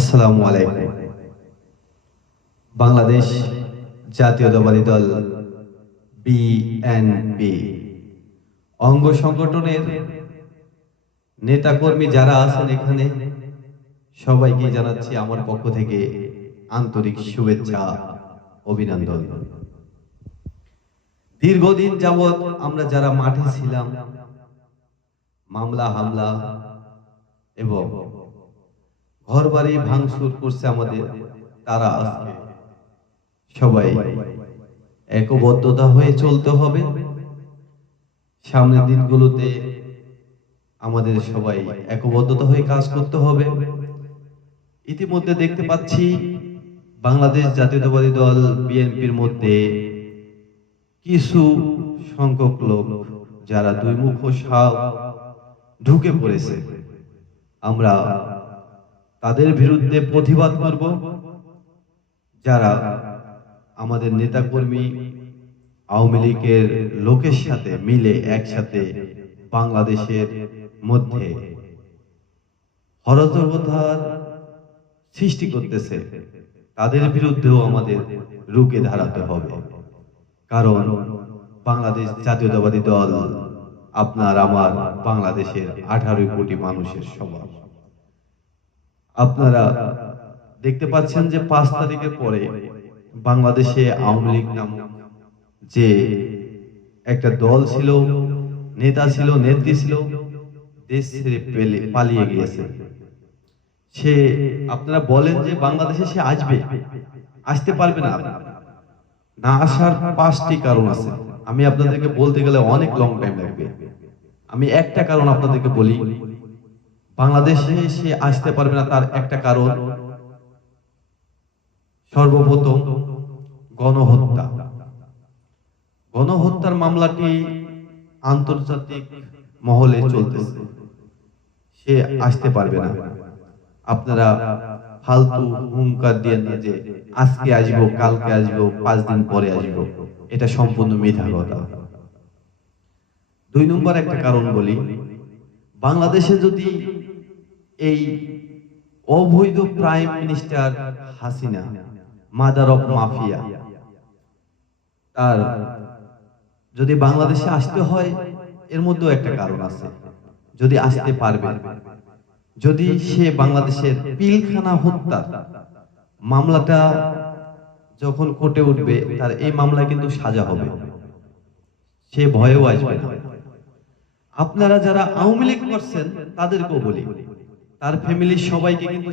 আসসালামু আলাইকুম। বাংলাদেশ জাতীয়তাবাদী দল বিএনপি অঙ্গ সংগঠনের নেতাকর্মী যারা আছেন এখানে সবাইকে জানাচ্ছি আমার পক্ষ থেকে আন্তরিক শুভেচ্ছা, অভিনন্দন। দীর্ঘদিন যাবৎ আমরা যারা মাঠে ছিলাম, মামলা হামলা এবং ঘরবাড়ি ভাঙচুর করছে আমাদের, তারা আজকে সবাই একবদ্ধতা হয়ে চলতে হবে। সামনের দিনগুলোতে আমাদের সবাই একবদ্ধতা হয়ে কাজ করতে হবে। ইতিমধ্যে দেখতে পাচ্ছি বাংলাদেশ জাতীয়তাবাদী দল বিএনপির মধ্যে কিছু সংখ্যক লোক যারা দুই মুখ সাপ ঢুকে পড়েছে। আমরা তাদের বিরুদ্ধে প্রতিবাদ করব। যারা আমাদের নেতাকর্মী আওয়ামী লীগের লোকের সাথে মিলে একসাথে বাংলাদেশের মধ্যে অরাজকতার সৃষ্টি করতেছে, তাদের বিরুদ্ধেও আমাদের রুখে দাঁড়াতে হবে। কারণ বাংলাদেশ জাতীয়তাবাদী দল আপনার আমার বাংলাদেশের 18 কোটি মানুষের সবার। আপনারা দেখতে পাচ্ছেন যে 5 তারিখের পরে বাংলাদেশে আওয়ামী লীগ নামক যে একটা দল ছিল, নেতা ছিল, নেত্রী ছিল, দেশ ছেড়ে পালিয়ে গিয়েছে। সে আপনারা বলেন যে বাংলাদেশে সে আসতে পারবে না। না আসার 5টি কারণ আছে। আমি আপনাদেরকে বলতে গেলে অনেক লং টাইম লাগবে। আমি একটা কারণ আপনাদেরকে বলি। বাংলাদেশে সে আসতে পারবে না তার একটা কারণ, সর্বপ্রথম গণহত্যা। গণহত্যার মামলাটি আন্তর্জাতিক মহলে চলতেছে, সে আসতে পারবে না। আপনারা ফালতু হুঙ্কার দিয়ে না যে আজকে আসবো, কালকে আসবো, 5 দিন পরে আসবো, এটা সম্পূর্ণ মিথ্যা কথা। 2 নম্বর একটা কারণ বলি, বাংলাদেশে যদি এই অবৈধ prime minister Hasina, mother of mafia, তার যদি বাংলাদেশে আসতে হয়, এর মধ্যেও একটা কারণ আছে। যদি আসতে পারবে, যদি সে বাংলাদেশের পিলখানা হত্যা মামলাটা যখন কোর্টে উঠবে, তার এই মামলায় কিন্তু সাজা হবে, সে ভয়েও আসবে না। আপনারা যারা আওয়ামী লীগ করছেন তাদেরকেও বলি, তার ফ্যামিলির সবাইকে কিন্তু